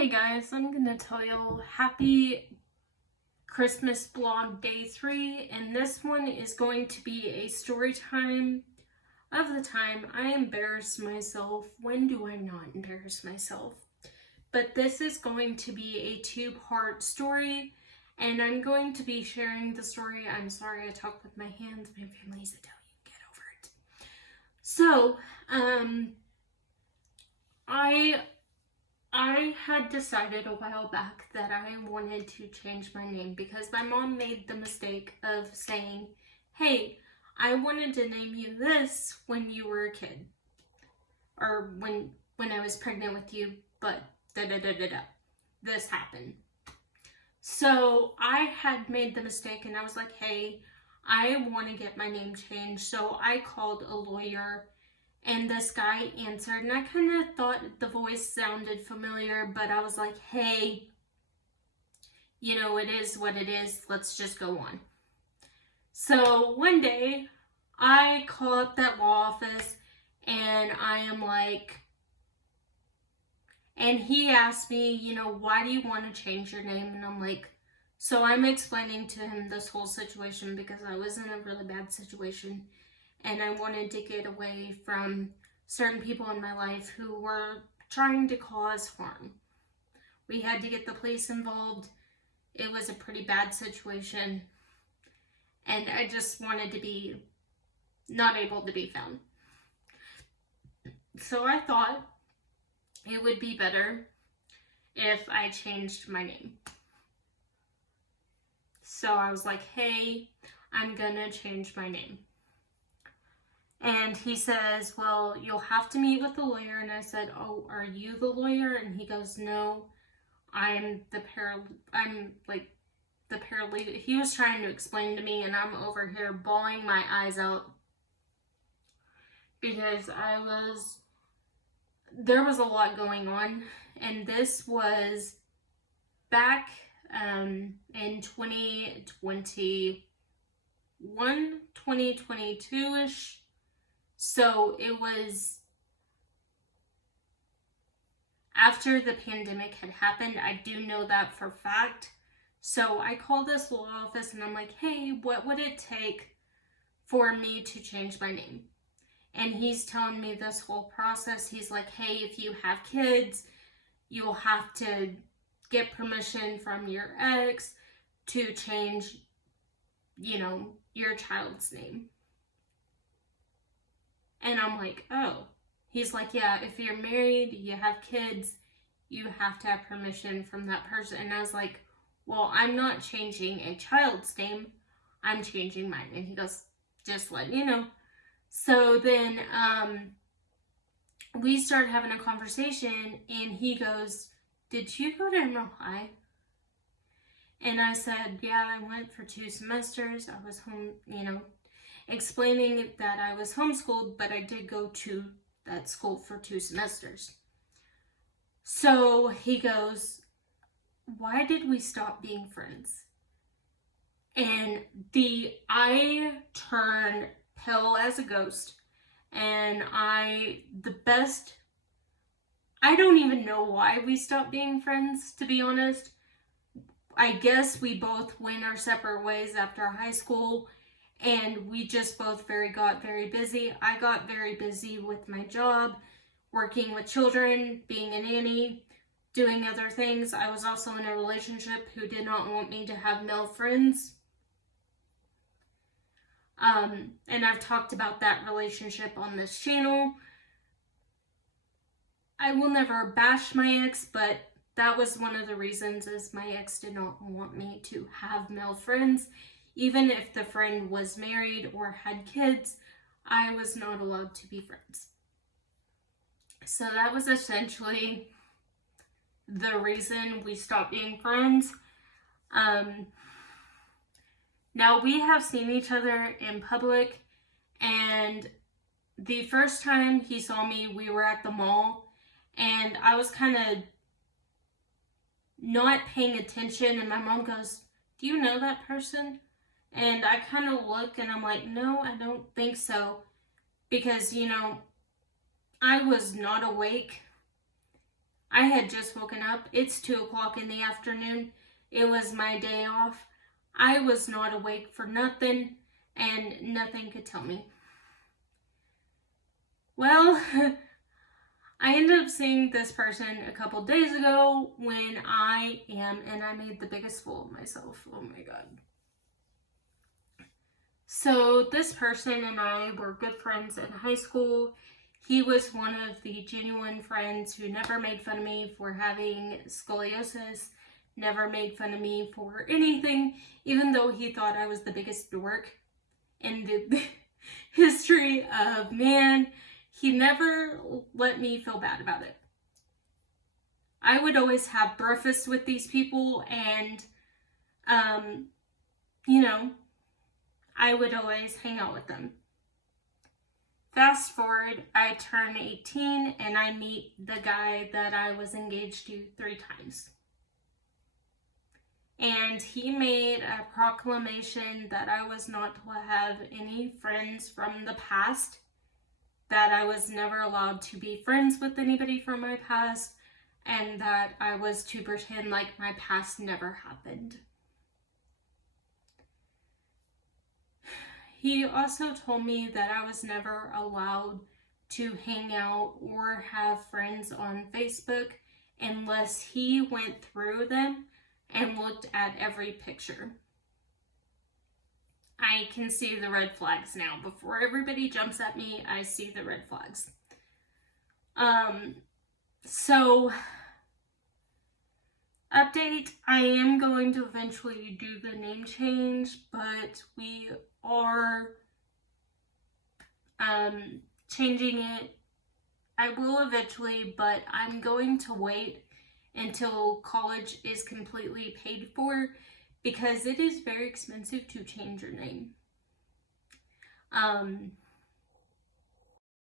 Hey guys, I'm gonna tell you happy Christmas vlog day 3, and this one is going to be a story time of the time I embarrassed myself. When do I not embarrass myself? But this is going to be a two-part story, and I'm going to be sharing the story. I'm sorry I talk with my hands. My family's Italian. Get over it. So, I had decided a while back that I wanted to change my name because my mom made the mistake of saying, hey, I wanted to name you this when you were a kid. Or when I was pregnant with you, but da-da-da-da-da. This happened. So I had made the mistake and I was like, hey, I want to get my name changed. So I called a lawyer and this guy answered, and I kind of thought the voice sounded familiar, but I was like, hey, it is what it is. Let's just go on. So one day, I call up that law office, and I am like, and he asked me, why do you want to change your name? And I'm like, so I'm explaining to him this whole situation because I was in a really bad situation. And I wanted to get away from certain people in my life who were trying to cause harm. We had to get the police involved. It was a pretty bad situation. And I just wanted to be not able to be found. So I thought it would be better if I changed my name. So I was like, hey, I'm gonna change my name. And he says, well, you'll have to meet with the lawyer. And I said, oh, are you the lawyer? And he goes, no, I'm the paralegal. He was trying to explain to me, and I'm over here bawling my eyes out because there was a lot going on. And this was back in 2021, 2022-ish. So it was after the pandemic had happened. I do know that for a fact. So I called this law office and I'm like, hey, what would it take for me to change my name? And he's telling me this whole process. He's like, hey, if you have kids, you'll have to get permission from your ex to change, your child's name. And I'm like, oh. He's like, yeah, if you're married, you have kids, you have to have permission from that person. And I was like, well, I'm not changing a child's name, I'm changing mine. And he goes, just letting you know. So then we started having a conversation, and he goes, did you go to Emerald High? And I said, yeah, I went for 2 semesters. I was home, explaining that I was homeschooled, but I did go to that school for 2 semesters. So he goes, why did we stop being friends? And I turned pale as a ghost. And I don't even know why we stopped being friends, to be honest. I guess we both went our separate ways after high school. And we just both got very busy. I got very busy with my job, working with children, being a nanny, doing other things. I was also in a relationship who did not want me to have male friends. And I've talked about that relationship on this channel. I will never bash my ex, but that was one of the reasons, is my ex did not want me to have male friends. Even if the friend was married or had kids, I was not allowed to be friends. So that was essentially the reason we stopped being friends. Now we have seen each other in public, and the first time he saw me, we were at the mall, and I was kind of not paying attention, and my mom goes, do you know that person? And I kind of look and I'm like, no, I don't think so. Because, I was not awake. I had just woken up. It's 2 o'clock in the afternoon. It was my day off. I was not awake for nothing, and nothing could tell me. Well, I ended up seeing this person a couple days ago when and I made the biggest fool of myself. Oh my god. So this person and I were good friends in high school. He was one of the genuine friends who never made fun of me for having scoliosis, never made fun of me for anything, even though he thought I was the biggest dork in the history of man. He never let me feel bad about it. I would always have breakfast with these people, and, I would always hang out with them. Fast forward, I turn 18 and I meet the guy that I was engaged to 3 times. And he made a proclamation that I was not to have any friends from the past, that I was never allowed to be friends with anybody from my past, and that I was to pretend like my past never happened. He also told me that I was never allowed to hang out or have friends on Facebook unless he went through them and looked at every picture. I can see the red flags now. Before everybody jumps at me, I see the red flags. So, update, I am going to eventually do the name change, but we are changing it. I will eventually, but I'm going to wait until college is completely paid for, because it is very expensive to change your name.